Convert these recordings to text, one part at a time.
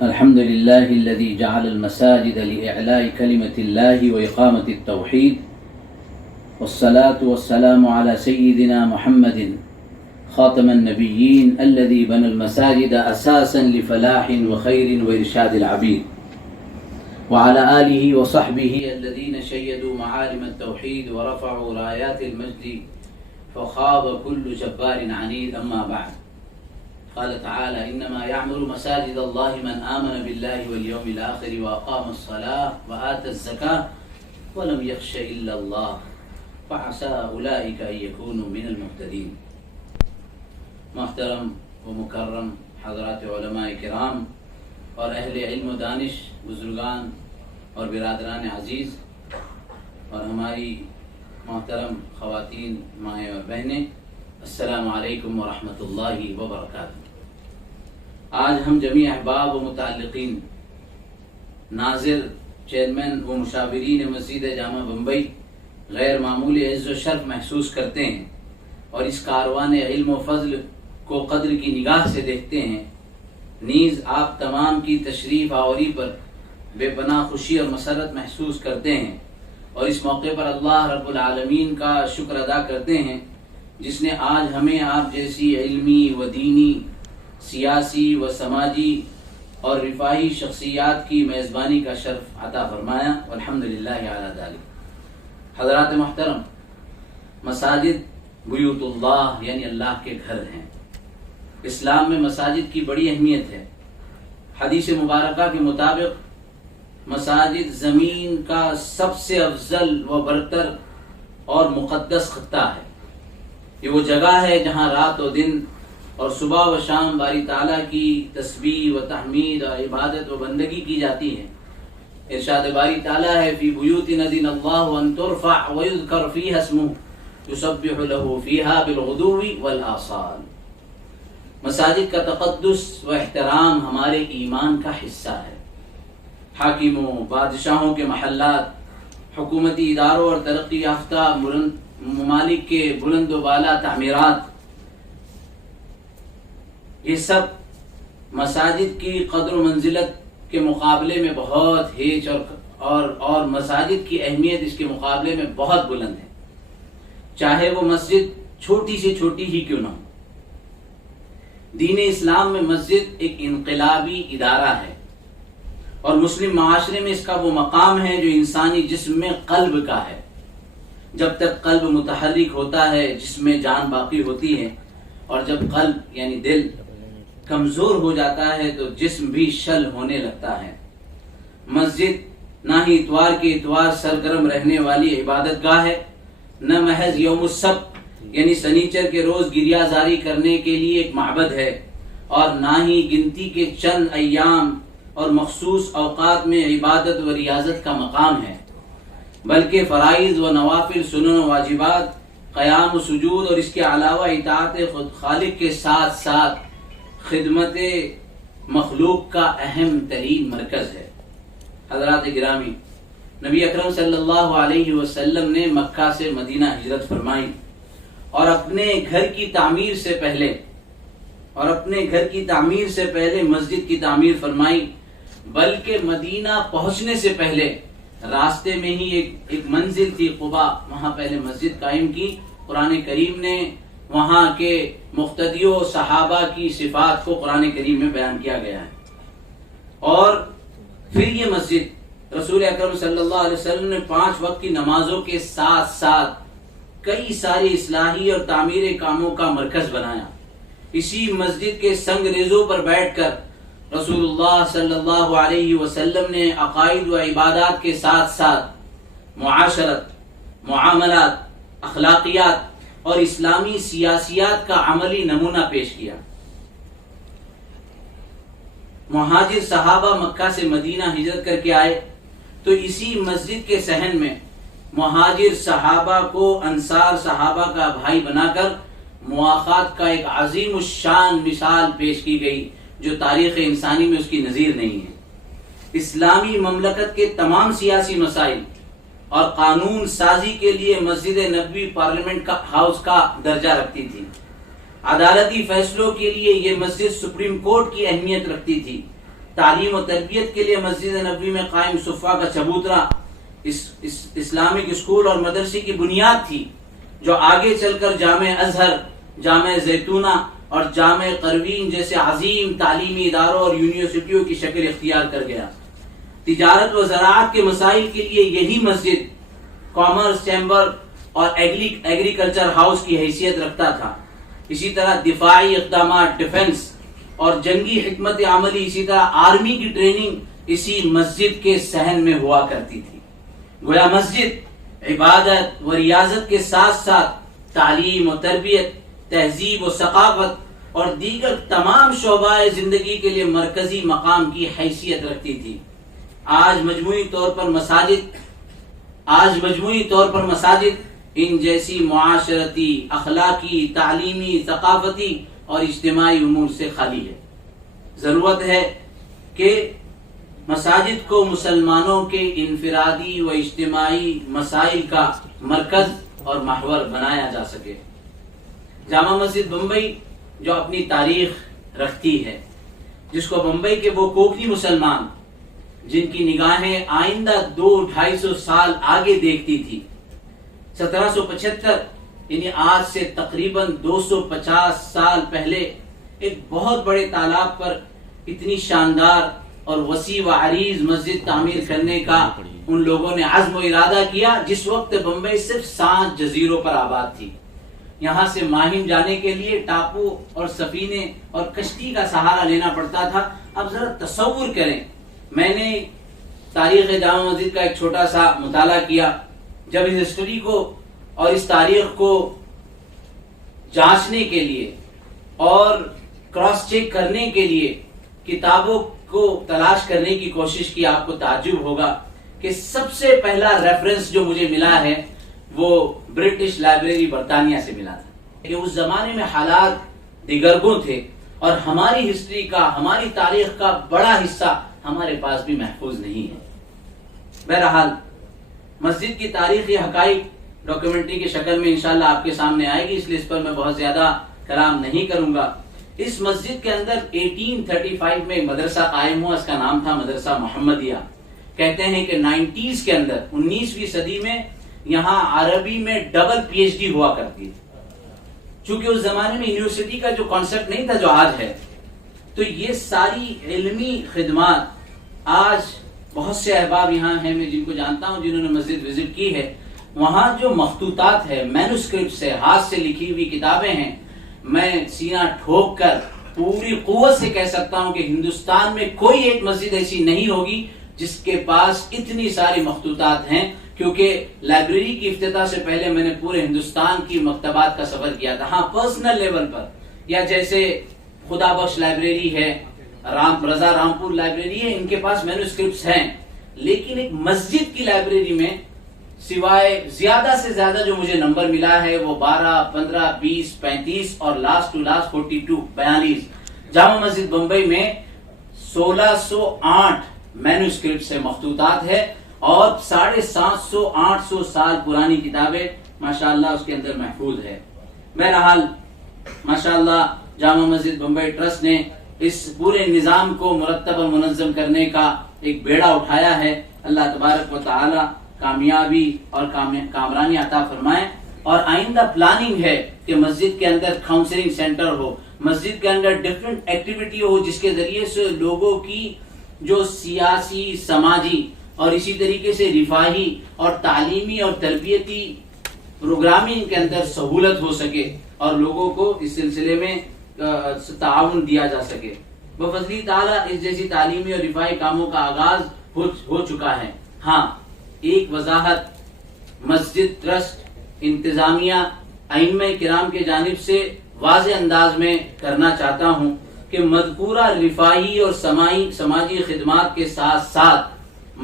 الحمد لله الذي جعل المساجد لإعلاء كلمة الله وإقامة التوحيد، والصلاة والسلام على سيدنا محمد خاتم النبيين الذي بنى المساجد أساسا لفلاح وخير وإرشاد العبيد، وعلى آله وصحبه الذين شيدوا معالم التوحيد ورفعوا رايات المجد فخاب كل جبار عنيد. أما بعد، قال تعالى: إنما يعمر مساجد الله من آمن بالله واليوم الآخر وأقام الصلاة وآتى الزكاة ولم يخش إلا الله فعسى أولئك أن يكونوا من المهتدين. محترم و مکرم حضرات علماء کرام اور اہل علم و دانش بزرگان اور برادران عزیز اور ہماری محترم خواتین مائیں اور بہنیں، السلام علیکم ورحمۃ اللہ وبرکاتہ۔ آج ہم جمیع احباب و متعلقین، ناظر، چیئرمین و مشاورین مسجد جامع بمبئی غیر معمولی عز و شرف محسوس کرتے ہیں اور اس کاروان علم و فضل کو قدر کی نگاہ سے دیکھتے ہیں۔ نیز آپ تمام کی تشریف آوری پر بے پناہ خوشی اور مسرت محسوس کرتے ہیں اور اس موقع پر اللہ رب العالمین کا شکر ادا کرتے ہیں جس نے آج ہمیں آپ جیسی علمی و دینی، سیاسی و سماجی اور رفاہی شخصیات کی میزبانی کا شرف عطا فرمایا، والحمدللہ علی ذالک۔ حضرات محترم، مساجد بیوت اللہ یعنی اللہ کے گھر ہیں۔ اسلام میں مساجد کی بڑی اہمیت ہے۔ حدیث مبارکہ کے مطابق مساجد زمین کا سب سے افضل و برتر اور مقدس خطہ ہے۔ یہ وہ جگہ ہے جہاں رات و دن اور صبح و شام باری تعالیٰ کی تسبیح و تحمید اور عبادت و بندگی کی جاتی ہے۔ ارشاد باری تعالیٰ ہے: فی بیوت اذن اللہ ان ترفع ویذکر فیہا اسمہ یسبح لہ فیہا بالغدو والآصال۔ مساجد کا تقدس و احترام ہمارے ایمان کا حصہ ہے۔ حاکموں، بادشاہوں کے محلات، حکومتی اداروں اور ترقی یافتہ ممالک کے بلند و بالا تعمیرات، یہ سب مساجد کی قدر و منزلت کے مقابلے میں بہت ہیچ اور مساجد کی اہمیت اس کے مقابلے میں بہت بلند ہے، چاہے وہ مسجد چھوٹی سے چھوٹی ہی کیوں نہ ہو۔ دین اسلام میں مسجد ایک انقلابی ادارہ ہے اور مسلم معاشرے میں اس کا وہ مقام ہے جو انسانی جسم میں قلب کا ہے۔ جب تک قلب متحرک ہوتا ہے جسم میں جان باقی ہوتی ہے، اور جب قلب یعنی دل کمزور ہو جاتا ہے تو جسم بھی شل ہونے لگتا ہے۔ مسجد نہ ہی اتوار کے اتوار سرگرم رہنے والی عبادت گاہ ہے، نہ محض یوم السبت یعنی سنیچر کے روز گریہ زاری کرنے کے لیے ایک معبد ہے، اور نہ ہی گنتی کے چند ایام اور مخصوص اوقات میں عبادت و ریاضت کا مقام ہے، بلکہ فرائض و نوافل، سنن و واجبات، قیام و سجود اور اس کے علاوہ اطاعت خود خالق کے ساتھ ساتھ خدمت مخلوق کا اہم ترین مرکز ہے۔ حضرات گرامی، نبی اکرم صلی اللہ علیہ وسلم نے مکہ سے مدینہ ہجرت فرمائی اور اپنے گھر کی تعمیر سے پہلے مسجد کی تعمیر فرمائی، بلکہ مدینہ پہنچنے سے پہلے راستے میں ہی ایک منزل تھی قباء، وہاں پہلے مسجد قائم کی۔ قرآن کریم نے وہاں کے مقتدیوں صحابہ کی صفات کو قرآن کریم میں بیان کیا گیا ہے، اور پھر یہ مسجد رسول اکرم صلی اللہ علیہ وسلم نے 5 وقت کی نمازوں کے ساتھ ساتھ کئی سارے اصلاحی اور تعمیری کاموں کا مرکز بنایا۔ اسی مسجد کے سنگ ریزوں پر بیٹھ کر رسول اللہ صلی اللہ علیہ وسلم نے عقائد و عبادات کے ساتھ ساتھ معاشرت، معاملات، اخلاقیات اور اسلامی سیاسیات کا عملی نمونہ پیش کیا۔ مہاجر صحابہ مکہ سے مدینہ ہجرت کر کے آئے تو اسی مسجد کے صحن میں مہاجر صحابہ کو انصار صحابہ کا بھائی بنا کر مواخات کا ایک عظیم الشان مثال پیش کی گئی جو تاریخ انسانی میں اس کی نظیر نہیں ہے۔ اسلامی مملکت کے تمام سیاسی مسائل اور قانون سازی کے لیے مسجد نبوی پارلیمنٹ کا ہاؤس کا درجہ رکھتی تھی۔ عدالتی فیصلوں کے لیے یہ مسجد سپریم کورٹ کی اہمیت رکھتی تھی تعلیم و تربیت کے لیے مسجد نبوی میں قائم صفہ کا چبوترا اسلامک اسکول اور مدرسے کی بنیاد تھی، جو آگے چل کر جامع ازہر، جامع زیتونہ اور جامع قروین جیسے عظیم تعلیمی اداروں اور یونیورسٹیوں کی شکل اختیار کر گیا۔ تجارت و زراعت کے مسائل کے لیے یہی مسجد کامرس چیمبر اور ایگریکلچر ہاؤس کی حیثیت رکھتا تھا۔ اسی طرح دفاعی اقدامات، ڈیفنس اور جنگی حکمت عملی، اسی طرح آرمی کی ٹریننگ اسی مسجد کے صحن میں ہوا کرتی تھی۔ گویا مسجد عبادت و ریاضت کے ساتھ ساتھ تعلیم و تربیت، تہذیب و ثقافت اور دیگر تمام شعبہ زندگی کے لیے مرکزی مقام کی حیثیت رکھتی تھی۔ آج مجموعی طور پر مساجد ان جیسی معاشرتی، اخلاقی، تعلیمی، ثقافتی اور اجتماعی امور سے خالی ہے۔ ضرورت ہے کہ مساجد کو مسلمانوں کے انفرادی و اجتماعی مسائل کا مرکز اور محور بنایا جا سکے۔ جامع مسجد بمبئی جو اپنی تاریخ رکھتی ہے، جس کو بمبئی کے وہ کوکنی مسلمان جن کی نگاہیں آئندہ 200-250 سال آگے دیکھتی تھی، 1775 یعنی آج سے تقریباً 250 سال پہلے ایک بہت بڑے تالاب پر اتنی شاندار اور وسیع و عریض مسجد تعمیر کرنے کا ان لوگوں نے عزم و ارادہ کیا، جس وقت بمبئی صرف 7 جزیروں پر آباد تھی۔ یہاں سے ماہم جانے کے لیے ٹاپو اور سفینے اور کشتی کا سہارا لینا پڑتا تھا۔ اب ذرا تصور کریں، میں نے تاریخ جامع مسجد کا ایک چھوٹا سا مطالعہ کیا۔ جب اس ہسٹری کو اور اس تاریخ کو جانچنے کے لیے اور کراس چیک کرنے کے لیے کتابوں کو تلاش کرنے کی کوشش کی، آپ کو تعجب ہوگا کہ سب سے پہلا ریفرنس جو مجھے ملا ہے وہ برٹش لائبریری برطانیہ سے ملا تھا، کہ اس زمانے میں حالات دیگرگوں تھے اور ہماری ہسٹری کا، ہماری تاریخ کا بڑا حصہ ہمارے پاس بھی محفوظ نہیں ہے۔ بہرحال مسجد کی تاریخی حقائق ڈاکیومنٹری کی شکل میں انشاءاللہ آپ کے سامنے آئے گی، اس لیے اس پر میں بہت زیادہ کلام نہیں کروں گا۔ اس مسجد کے اندر 1835 میں ایک مدرسہ قائم ہوا، اس کا نام تھا مدرسہ محمدیہ۔ کہتے ہیں کہ 90s کے اندر 19ویں صدی میں یہاں عربی میں ڈبل PhD ہوا کرتی تھی، چونکہ اس زمانے میں یونیورسٹی کا جو کانسیپٹ نہیں تھا جو آج ہے، تو یہ ساری علمی خدمات آج بہت سے احباب یہاں ہیں، میں جن کو جانتا ہوں جنہوں نے مسجد وزٹ کی ہے، وہاں جو مخطوطات ہے، مینوسکرپٹس ہے، ہاتھ سے لکھی ہوئی کتابیں ہیں، میں سینہ ٹھوک کر پوری قوت سے کہہ سکتا ہوں کہ ہندوستان میں کوئی ایک مسجد ایسی نہیں ہوگی جس کے پاس اتنی ساری مخطوطات ہیں، کیونکہ لائبریری کی افتتاح سے پہلے میں نے پورے ہندوستان کی مکتبات کا سفر کیا تھا۔ ہاں پرسنل لیول پر، یا جیسے خدا بخش لائبریری ہے، رضا رامپور لائبریری ہے، ان کے پاس مینوسکرپٹس ہیں، لیکن ایک مسجد کی لائبریری میں سوائے زیادہ سے زیادہ جو مجھے نمبر ملا ہے وہ 12, 15, 20, 35 اور لاسٹ 42 جامع مسجد بمبئی میں 1608 مینوسکرپٹس مخطوطات ہے اور 750-800 سال پرانی کتابیں ماشاءاللہ اس کے اندر محفوظ ہے۔ بہرحال ماشاءاللہ جامع مسجد بمبئی ٹرسٹ نے اس پورے نظام کو مرتب اور منظم کرنے کا ایک بیڑا اٹھایا ہے۔ اللہ تبارک و تعالی کامیابی اور کامرانی عطا فرمائے، اور آئندہ پلاننگ ہے کہ مسجد کے اندر کاؤنسلنگ سینٹر ہو، مسجد کے اندر ڈیفرنٹ ایکٹیویٹی ہو، جس کے ذریعے سے لوگوں کی جو سیاسی، سماجی اور اسی طریقے سے رفاہی اور تعلیمی اور تربیتی پروگرامنگ کے اندر سہولت ہو سکے اور لوگوں کو اس سلسلے میں تعاون دیا جا سکے۔ بفضل تعالی اس جیسی تعلیمی اور رفاہی کاموں کا آغاز ہو چکا ہے۔ ہاں، ایک وضاحت مسجد ٹرسٹ انتظامیہ ائمہ کرام کی جانب سے واضح انداز میں کرنا چاہتا ہوں کہ مذکورہ رفاہی اور سماجی خدمات کے ساتھ ساتھ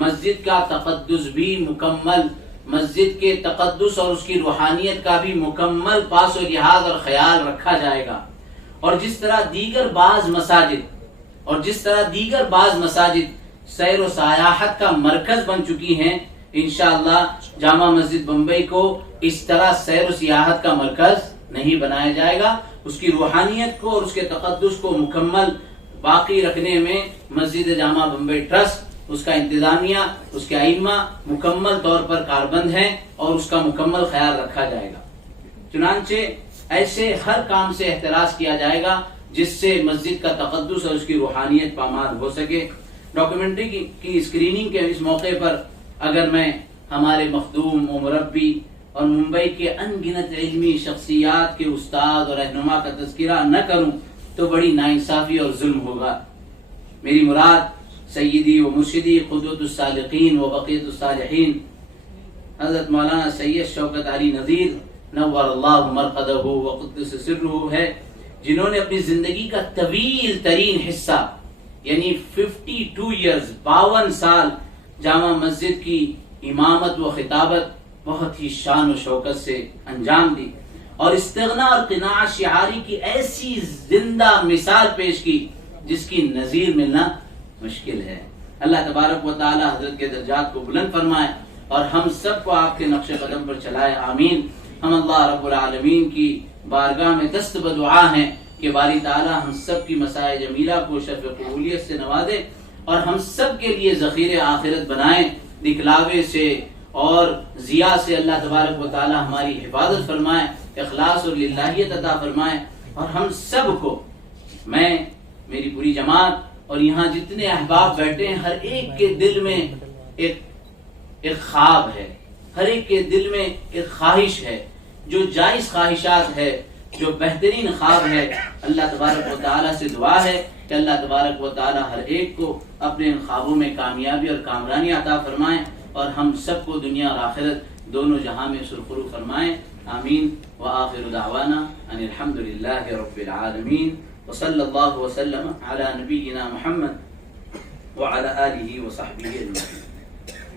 مسجد کا تقدس بھی مکمل، مسجد کے تقدس اور اس کی روحانیت کا بھی مکمل پاس و لحاظ اور خیال رکھا جائے گا، اور جس طرح دیگر بعض مساجد سیر و سیاحت کا مرکز بن چکی ہیں، انشاءاللہ جامع مسجد بمبئی کو اس طرح سیر و سیاحت کا مرکز نہیں بنایا جائے گا، اس کی روحانیت کو اور اس کے تقدس کو مکمل باقی رکھنے میں مسجد جامع بمبئی ٹرسٹ، اس کا انتظامیہ، اس کے ائمہ مکمل طور پر کاربند ہیں اور اس کا مکمل خیال رکھا جائے گا۔ چنانچہ ایسے ہر کام سے احتراز کیا جائے گا جس سے مسجد کا تقدس اور اس کی روحانیت پامال ہو سکے۔ ڈاکیومنٹری کی اسکریننگ کے اس موقع پر اگر میں ہمارے مخدوم و مربی اور ممبئی کے ان گنت علمی شخصیات کے استاد اور رہنما کا تذکرہ نہ کروں تو بڑی ناانصافی اور ظلم ہوگا۔ میری مراد سیدی و مرشدی قدوۃ الصالقین و بقیۃ الصالحین حضرت مولانا سید شوکت علی نذیر نور اللہ مرقدہ و قدس سرہ ہے، جنہوں نے اپنی زندگی کا طویل ترین حصہ یعنی 52 ایئرز 52 سال جامع مسجد کی امامت و خطابت بہت ہی شان و شوکت سے انجام دی اور استغنا اور قناعت شعاری کی ایسی زندہ مثال پیش کی جس کی نظیر ملنا مشکل ہے۔ اللہ تبارک و تعالی حضرت کے درجات کو بلند فرمائے اور ہم سب کو آپ کے نقش قدم پر چلائے، آمین۔ ہم اللہ رب العالمین کی بارگاہ میں دست بدعا ہیں کہ باری تعالی ہم سب کی مسائل جمیلہ کو شرف قبولیت سے نوازے اور ہم سب کے لیے ذخیر آخرت بنائیں، دکھلاوے سے اور ضیاء سے اللہ تبارک و تعالی ہماری حفاظت فرمائے، اخلاص اور للہیت عطا فرمائے اور ہم سب کو، میں، میری پوری جماعت اور یہاں جتنے احباب بیٹھے ہیں، ہر ایک کے دل میں ایک خواب ہے، ہر ایک کے دل میں ایک خواہش ہے، جو جائز خواہشات ہے، جو بہترین خواب ہے۔ اللہ تبارک و تعالی سے دعا ہے کہ اللہ تبارک و تعالی ہر ایک کو اپنے ان خوابوں میں کامیابی اور کامرانی عطا فرمائیں اور ہم سب کو دنیا اور آخرت دونوں جہاں میں سرخرو فرمائیں، آمین۔ وآخر دعوانا ان الحمد للہ رب العالمین وصلی اللہ وسلم علی نبینا محمد وعلی آلہ وصحبہ اجمعین۔